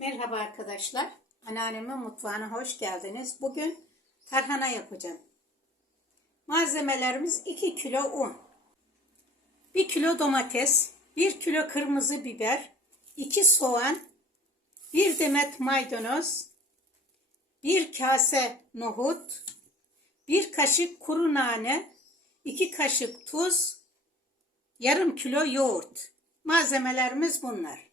Merhaba arkadaşlar. Anneannemin mutfağına hoş geldiniz. Bugün tarhana yapacağım. Malzemelerimiz 2 kilo un, 1 kilo domates, 1 kilo kırmızı biber, 2 soğan, 1 demet maydanoz, 1 kase nohut, 1 kaşık kuru nane, 2 kaşık tuz, yarım kilo yoğurt. Malzemelerimiz bunlar.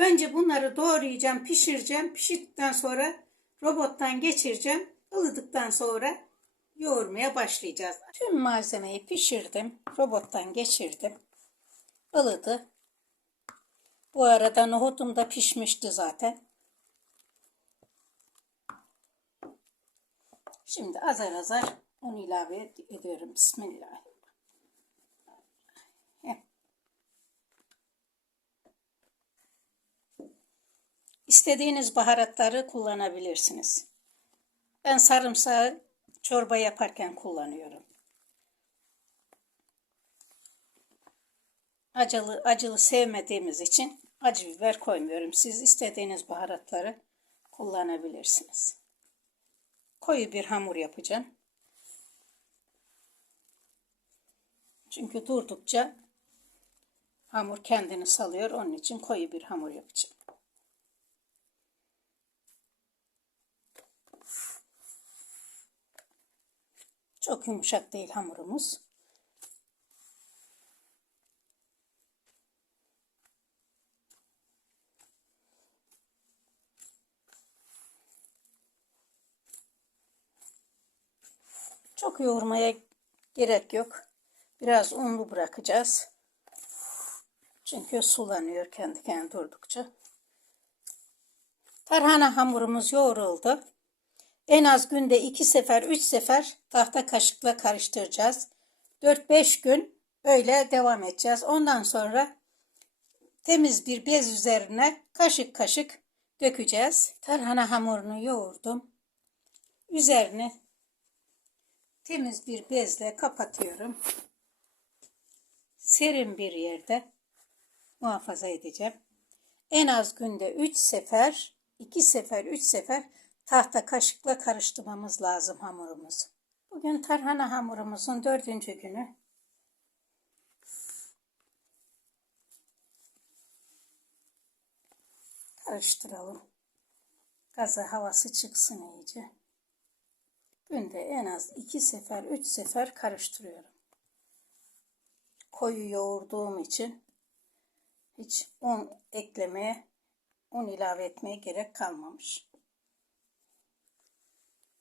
Önce bunları doğrayacağım, pişireceğim. Pişirdikten sonra robottan geçireceğim. Ilıdıktan sonra yoğurmaya başlayacağız. Tüm malzemeyi pişirdim. Robottan geçirdim. Ilıdı. Bu arada nohutum da pişmişti zaten. Şimdi azar azar un ilave ediyorum. Bismillah. İstediğiniz baharatları kullanabilirsiniz. Ben sarımsağı çorba yaparken kullanıyorum. Acılı acılı sevmediğimiz için acı biber koymuyorum. Siz istediğiniz baharatları kullanabilirsiniz. Koyu bir hamur yapacağım. Çünkü durdukça hamur kendini salıyor. Onun için koyu bir hamur yapacağım. Çok yumuşak değil hamurumuz. Çok yoğurmaya gerek yok. Biraz unlu bırakacağız. Çünkü sulanıyor kendi kendine durdukça. Tarhana hamurumuz yoğruldu. En az günde iki sefer, üç sefer tahta kaşıkla karıştıracağız. 4-5 gün öyle devam edeceğiz. Ondan sonra temiz bir bez üzerine kaşık kaşık dökeceğiz. Tarhana hamurunu yoğurdum. Üzerine temiz bir bezle kapatıyorum. Serin bir yerde muhafaza edeceğim. En az günde 3 sefer, 2 sefer, 3 sefer tahta kaşıkla karıştırmamız lazım hamurumuzu. Bugün tarhana hamurumuzun dördüncü günü. Karıştıralım. Gazı havası çıksın iyice. Günde en az iki sefer, üç sefer karıştırıyorum. Koyu yoğurduğum için hiç un eklemeye, un ilave etmeye gerek kalmamış.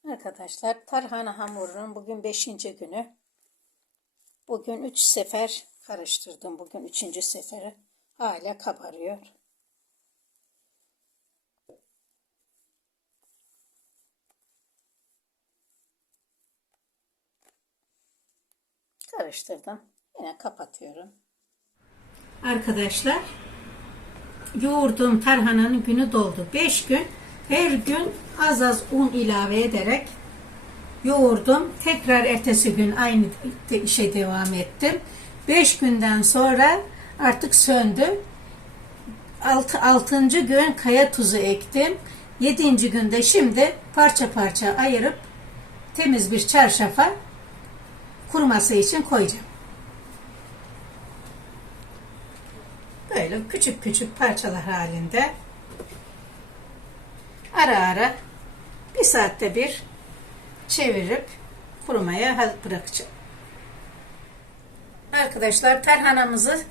Arkadaşlar tarhana hamurunun bugün 5. günü. Bugün 3 sefer karıştırdım. Bugün 3. seferi. Hala kabarıyor. Karıştırdım. Yine kapatıyorum. Arkadaşlar yoğurduğum tarhananın günü doldu. 5 gün her gün az az un ilave ederek yoğurdum. Tekrar ertesi gün aynı işe devam ettim. 5 günden sonra artık söndü. 6. Altı, gün kaya tuzu ektim. 7. günde şimdi parça parça ayırıp temiz bir çarşafa kuruması için koyacağım. Böyle küçük küçük parçalar halinde ara ara bir saatte bir çevirip kurumaya bırakacağım. Arkadaşlar tarhanamızı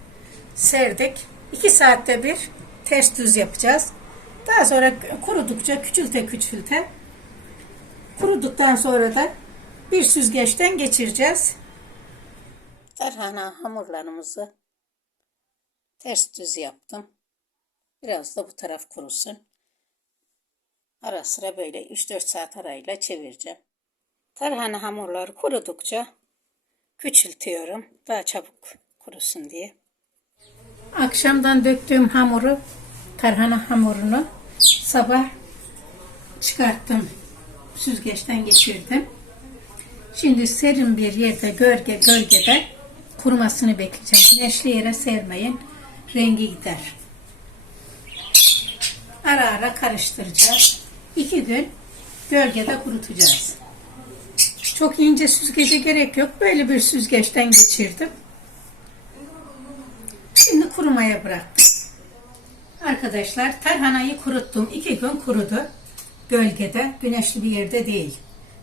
serdik. 2 saatte bir ters düz yapacağız. Daha sonra kurudukça küçülte küçülte kuruduktan sonra da bir süzgeçten geçireceğiz. Tarhana hamurlarımızı ters düz yaptım. Biraz da bu taraf kurusun. Ara sıra böyle 3-4 saat arayla çevireceğim. Tarhana hamurları kurudukça küçültüyorum. Daha çabuk kurusun diye. Akşamdan döktüğüm hamuru, tarhana hamurunu sabah çıkarttım. Süzgeçten geçirdim. Şimdi serin bir yerde, gölge gölgede kurumasını bekleyeceğim. Güneşli yere sermeyin. Rengi gider. ara ara karıştıracağız. İki gün gölgede kurutacağız. Çok ince süzgece gerek yok. Böyle bir süzgeçten geçirdim. Şimdi kurumaya bıraktım. Arkadaşlar tarhanayı kuruttum. İki gün kurudu. Gölgede, güneşli bir yerde değil.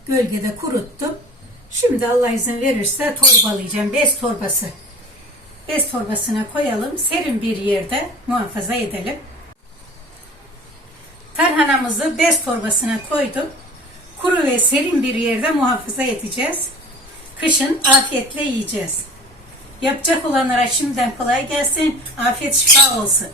Gölgede kuruttum. Şimdi Allah izin verirse torbalayacağım. Bez torbası. Bez torbasına koyalım. Serin bir yerde muhafaza edelim. Tarhanamızı bez torbasına koydum. Kuru ve serin bir yerde muhafaza edeceğiz. Kışın afiyetle yiyeceğiz. Yapacak olanlara şimdiden kolay gelsin. Afiyet şifa olsun.